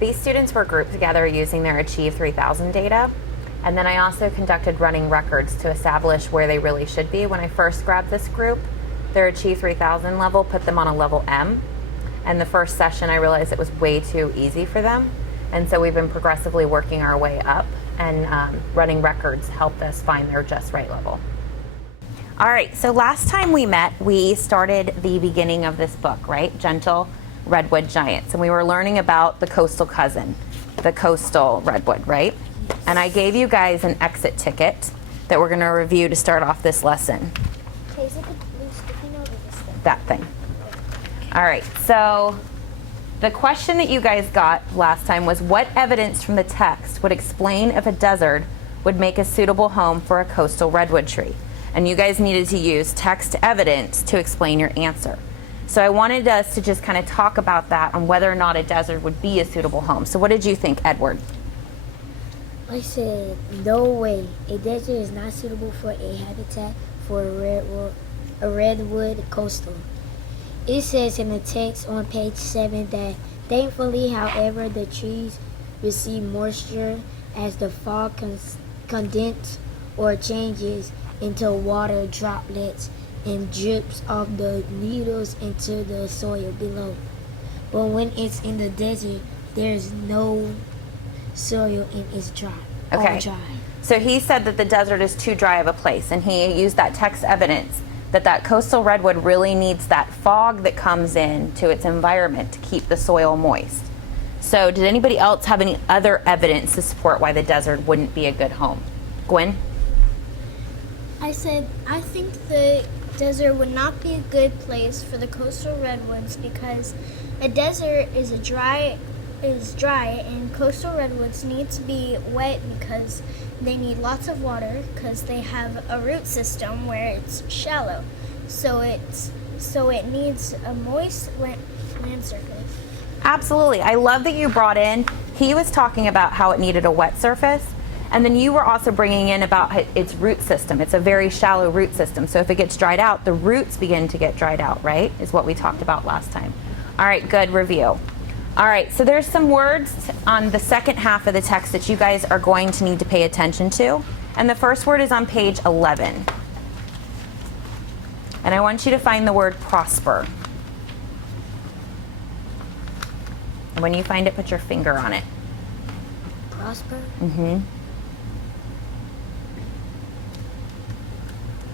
these students were grouped together using their Achieve 3000 data. And then I also conducted running records to establish where they really should be. When I first grabbed this group, their Achieve 3000 level put them on a level M. And the first session, I realized it was way too easy for them. And so we've been progressively working our way up, and running records helped us find their just right level. All right, so last time we met, we started the beginning of this book, right? Gentle Redwood Giants. And we were learning about the coastal cousin, the coastal redwood, right? And I gave you guys an exit ticket that we're going to review to start off this lesson. That thing. All right, so the question that you guys got last time was, what evidence from the text would explain if a desert would make a suitable home for a coastal redwood tree? And you guys needed to use text evidence to explain your answer. So I wanted us to just kind of talk about that on whether or not a desert would be a suitable home. So what did you think, Edward? I said, no way. A desert is not suitable for a habitat for a redwood coastal. It says in the text on page 7 that thankfully, however, the trees receive moisture as the fog condenses or changes into water droplets and drips off the needles into the soil below. But when it's in the desert, there's no soil and it's dry. Okay. All dry. So he said that the desert is too dry of a place, and he used that text evidence that coastal redwood really needs that fog that comes in to its environment to keep the soil moist. So did anybody else have any other evidence to support why the desert wouldn't be a good home? Gwen? I said, I think the desert would not be a good place for the coastal redwoods because a desert is dry and coastal redwoods need to be wet because they need lots of water because they have a root system where it's shallow. So it needs a moist land surface. Absolutely. I love that you brought in, he was talking about how it needed a wet surface, and then you were also bringing in about its root system. It's a very shallow root system. So if it gets dried out, the roots begin to get dried out, right? Is what we talked about last time. All right, good review. All right, so there's some words on the second half of the text that you guys are going to need to pay attention to. And the first word is on page 11. And I want you to find the word prosper. And when you find it, put your finger on it. Prosper? Mm-hmm.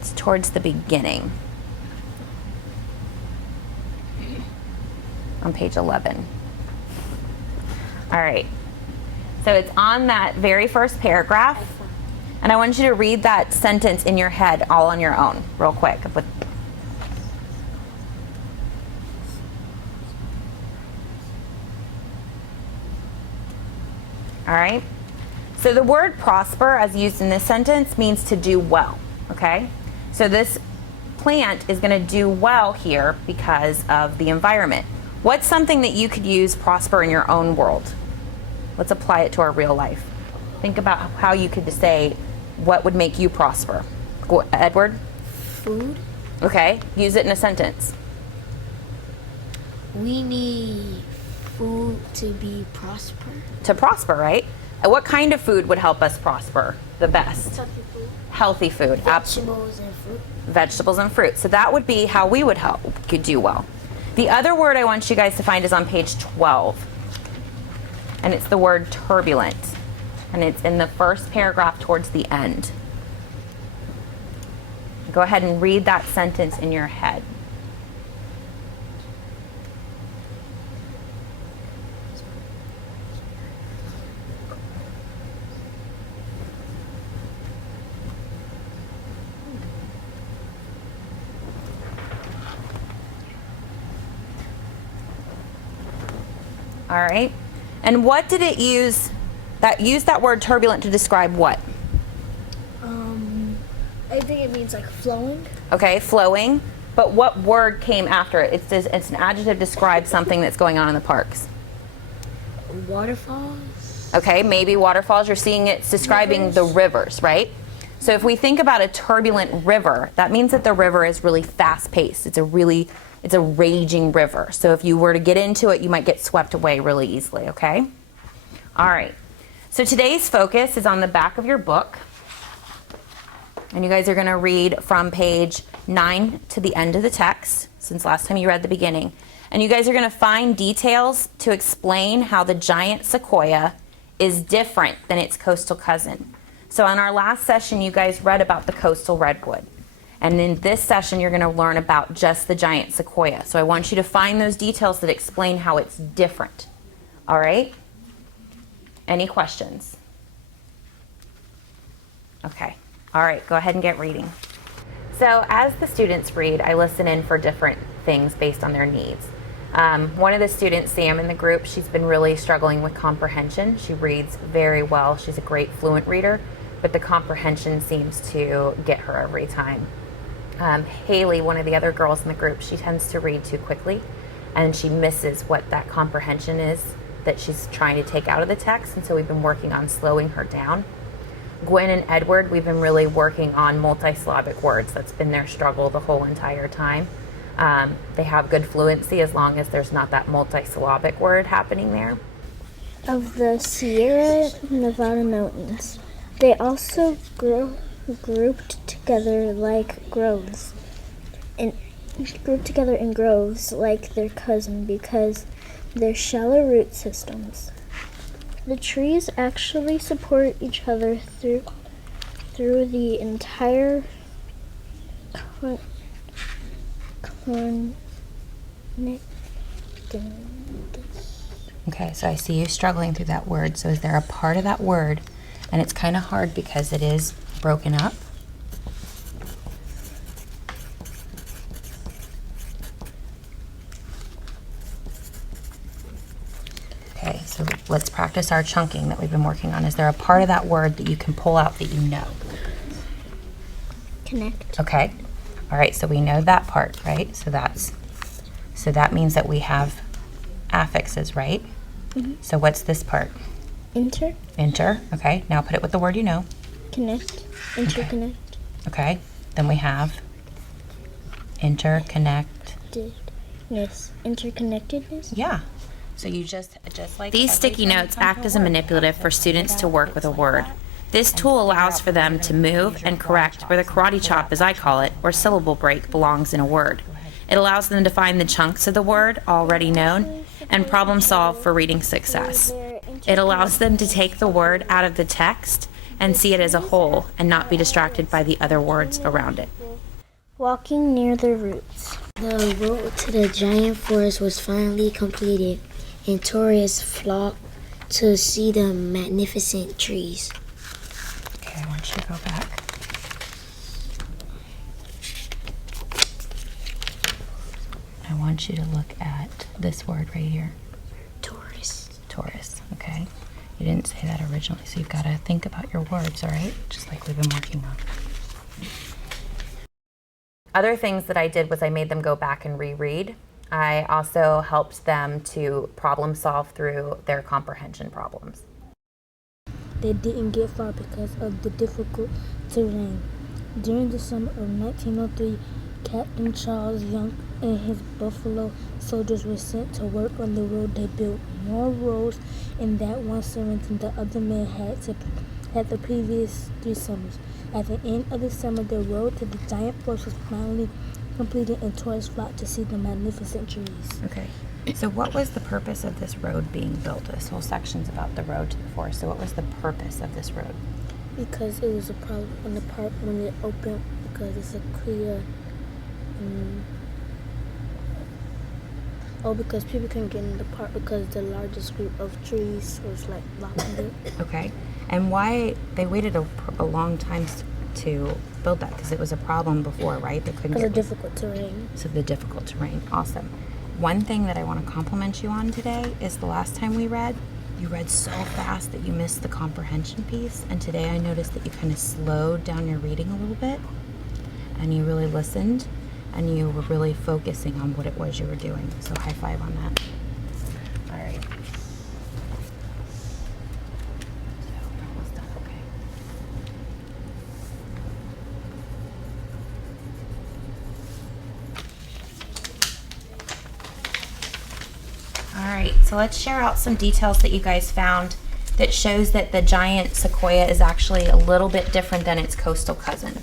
It's towards the beginning. On page 11. All right, so it's on that very first paragraph, and I want you to read that sentence in your head all on your own, real quick. All right, so the word prosper, as used in this sentence, means to do well, okay? So this plant is going to do well here because of the environment. What's something that you could use prosper in your own world? Let's apply it to our real life. Think about how you could say what would make you prosper. Edward? Food. Okay, use it in a sentence. We need food to be prosper. To prosper, right? And what kind of food would help us prosper the best? Healthy food. Healthy food. Vegetables and fruit. Vegetables and fruit. So that would be how we would could do well. The other word I want you guys to find is on page 12. And it's the word turbulent. And it's in the first paragraph towards the end. Go ahead and read that sentence in your head. All right. And what did it use that word turbulent to describe what? I think it means like flowing. Okay, flowing. But what word came after it? It's an adjective to describe something that's going on in the parks. Waterfalls. Okay, maybe waterfalls. You're seeing it's describing the rivers, right? So if we think about a turbulent river, that means that the river is really fast-paced. It's a raging river. So if you were to get into it, you might get swept away really easily, okay? All right. So today's focus is on the back of your book. And you guys are going to read from page 9 to the end of the text, since last time you read the beginning. And you guys are going to find details to explain how the giant sequoia is different than its coastal cousin. So in our last session, you guys read about the coastal redwood. And in this session, you're going to learn about just the giant sequoia. So I want you to find those details that explain how it's different. All right? Any questions? Okay. All right, go ahead and get reading. So as the students read, I listen in for different things based on their needs. One of the students, Sam, in the group, she's been really struggling with comprehension. She reads very well. She's a great fluent reader, but the comprehension seems to get her every time. Haley, one of the other girls in the group, she tends to read too quickly, and she misses what that comprehension is that she's trying to take out of the text, and so we've been working on slowing her down. Gwen and Edward, we've been really working on multisyllabic words. That's been their struggle the whole entire time. They have good fluency as long as there's not that multisyllabic word happening there. Of the Sierra Nevada mountains. They also grouped together like groves, and grouped together in groves like their cousin because they're shallow root systems. The trees actually support each other through the entire Okay, so I see you struggling through that word. So is there a part of that word, and it's kind of hard because it is broken up? Okay, so let's practice our chunking that we've been working on. Is there a part of that word that you can pull out that you know? Connect. Okay. All right, so we know that part, right? So that means that we have affixes, right? Mm-hmm. So what's this part? Inter. Inter. Okay. Now put it with the word you know. Connect. Interconnect. Okay. Then we have interconnect. Interconnectedness. Yeah. So you just like these sticky notes act as a manipulative for students to work with a word. This tool allows for them to move and correct where the karate chop, as I call it, or syllable break belongs in a word. It allows them to find the chunks of the word already known and problem solve for reading success. It allows them to take the word out of the text and see it as a whole and not be distracted by the other words around it. Walking near the roots. The road to the giant forest was finally completed, and tourists flocked to see the magnificent trees. Okay, I want you to go back. I want you to look at this word right here. Tourists. Taurus, okay? You didn't say that originally, so you've got to think about your words, all right? Just like we've been working on. Other things that I did was I made them go back and reread. I also helped them to problem solve through their comprehension problems. They didn't get far because of the difficult terrain. During the summer of 1903, Captain Charles Young and his Buffalo soldiers were sent to work on the road they built. More roads in that one summer than the other men had the previous 3 summers. At the end of the summer, the road to the giant forest was finally completed, and tourists flocked to see the magnificent trees. Okay. So what was the purpose of this road being built? This whole section's about the road to the forest. So what was the purpose of this road? Because it was a problem on the part when it opened, because it's a clear. Because people couldn't get in the park because the largest group of trees was like blocking it. Okay. And why they waited a long time to build that? Because it was a problem before, right? They couldn't Because get of difficult terrain. So the difficult terrain. Awesome. One thing that I want to compliment you on today is the last time we read, you read so fast that you missed the comprehension piece. And today I noticed that you kind of slowed down your reading a little bit and you really listened and you were really focusing on what it was you were doing. So high five on that. All right. So we're almost done, okay? All right, so let's share out some details that you guys found that shows that the giant sequoia is actually a little bit different than its coastal cousin.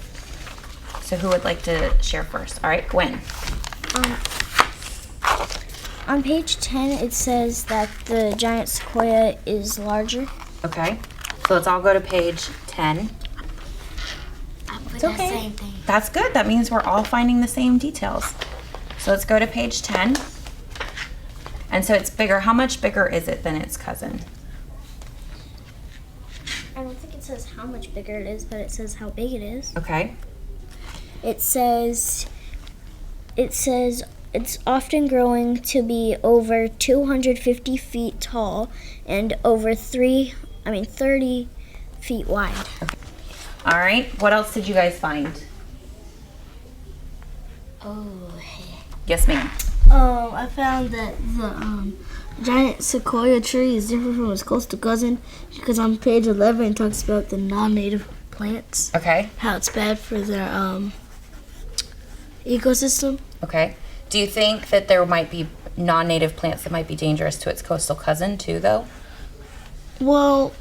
So who would like to share first? All right, Gwen. On page 10, it says that the giant sequoia is larger. Okay, so let's all go to page 10. It's okay. Same thing. That's good. That means we're all finding the same details. So let's go to page 10. And so it's bigger. How much bigger is it than its cousin? I don't think it says how much bigger it is, but it says how big it is. Okay. It says it's often growing to be over 250 feet tall and over 30 feet wide. All right. What else did you guys find? Oh, Yes, ma'am. I found that the giant sequoia tree is different from its coastal cousin because on page 11 it talks about the non-native plants, Okay. how it's bad for their ecosystem. Okay. Do you think that there might be non-native plants that might be dangerous to its coastal cousin too, though? Well,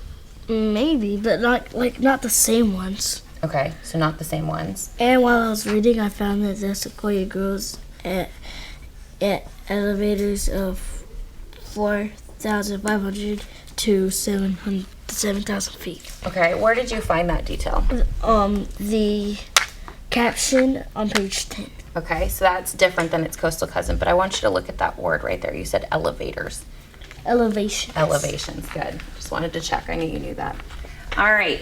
maybe, but not the same ones. Okay. So not the same ones. And while I was reading, I found that the sequoia grows at elevators of 4,500 to 7,000 feet. Okay. Where did you find that detail? The caption on page 10. Okay. So that's different than its coastal cousin, but I want you to look at that word right there. You said elevators. Elevation. Elevations. Good. Just wanted to check. I knew you knew that. All right.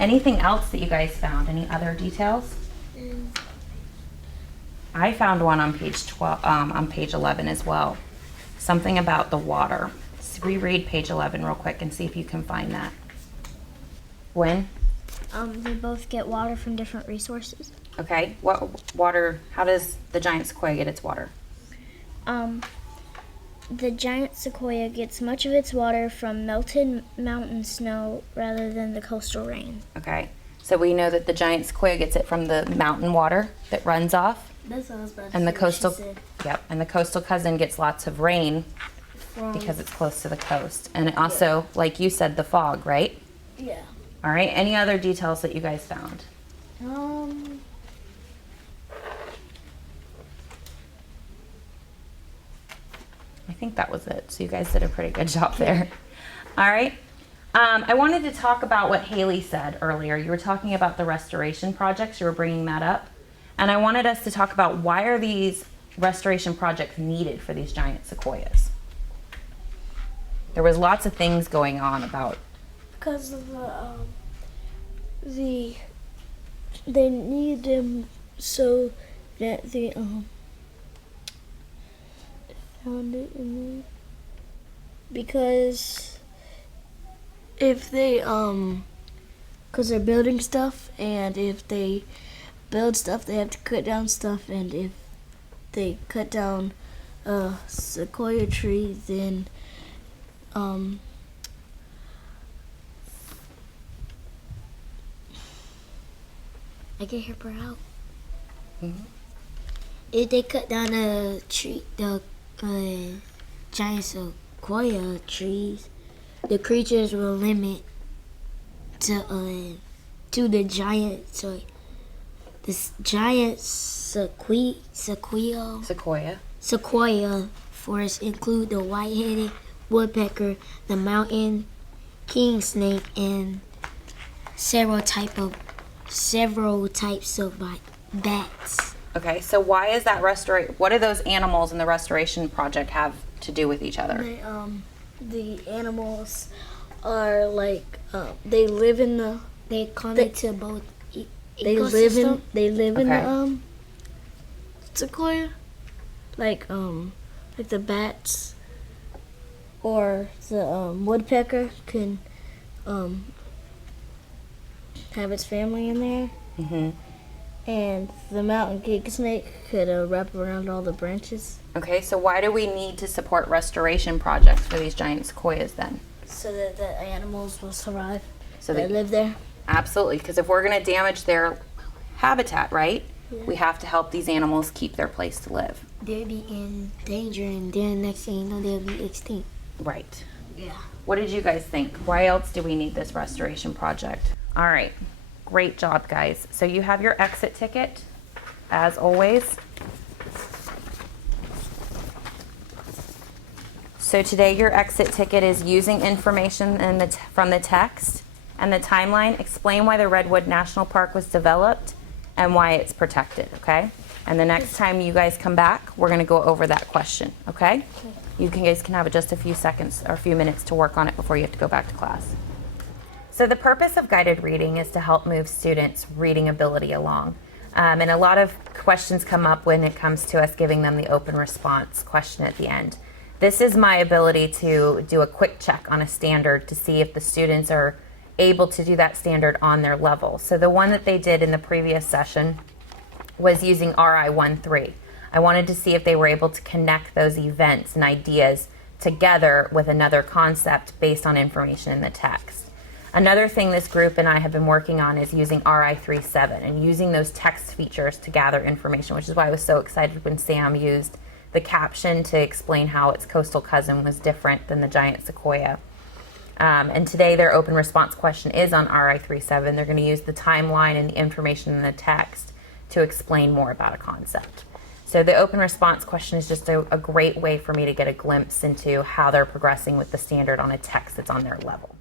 Anything else that you guys found? Any other details? I found one on page 12, on page 11 as well. Something about the water. Let's reread page 11 real quick and see if you can find that. Gwen? They both get water from different resources. Okay. What water? How does the giant sequoia get its water? The giant sequoia gets much of its water from melted mountain snow rather than the coastal rain. Okay. So we know that the giant sequoia gets it from the mountain water that runs off. That's what I was about to And the say, coastal, she said. yep, and the coastal cousin gets lots of rain because it's close to the coast. And it also, like you said, the fog, right? Yeah. All right, any other details that you guys found? I think that was it. So you guys did a pretty good job there. All right. I wanted to talk about what Haley said earlier. You were talking about the restoration projects. You were bringing that up. And I wanted us to talk about why are these restoration projects needed for these giant sequoias? There was lots of things going on about. Because of they need them so that they found it in the, because if they because they're building stuff, and if they build stuff they have to cut down stuff, and if they cut down a sequoia tree, then I can help her out. Mhm. If they cut down a tree, the giant sequoia trees, the creatures will limit to the giant. Sorry, this giant sequoia forests include the white-headed woodpecker, the mountain king snake, and several types of bats. Okay, so why is that what do those animals in the restoration project have to do with each other? They, the animals are like they live in the They connect to both they live in ecosystem. the Okay. sequoia, like the bats or the woodpecker can have its family in there, Mm-hmm. and the mountain king snake could wrap around all the branches Okay, so why do we need to support restoration projects for these giant sequoias then? so that the animals will survive. So They that live there. absolutely, because if we're going to damage their habitat, right? Yeah. We have to help these animals keep their place to live. They'll be in danger, and then next thing you know, they'll be extinct. Right. Yeah. What did you guys think? Why else do we need this restoration project? All right, great job, guys. So you have your exit ticket, as always. So today your exit ticket is using information from the text and the timeline. Explain why the Redwood National Park was developed and why it's protected, okay? And the next time you guys come back, we're gonna go over that question, okay? Guys can have just a few seconds or a few minutes to work on it before you have to go back to class. So the purpose of guided reading is to help move students' reading ability along. And a lot of questions come up when it comes to us giving them the open response question at the end. This is my ability to do a quick check on a standard to see if the students are able to do that standard on their level. So the one that they did in the previous session was using RI 1.3. I wanted to see if they were able to connect those events and ideas together with another concept based on information in the text. Another thing this group and I have been working on is using RI 3.7 and using those text features to gather information, which is why I was so excited when Sam used the caption to explain how its coastal cousin was different than the giant sequoia. And today their open response question is on RI 3.7. They're going to use the timeline and the information in the text to explain more about a concept. So the open response question is just a great way for me to get a glimpse into how they're progressing with the standard on a text that's on their level.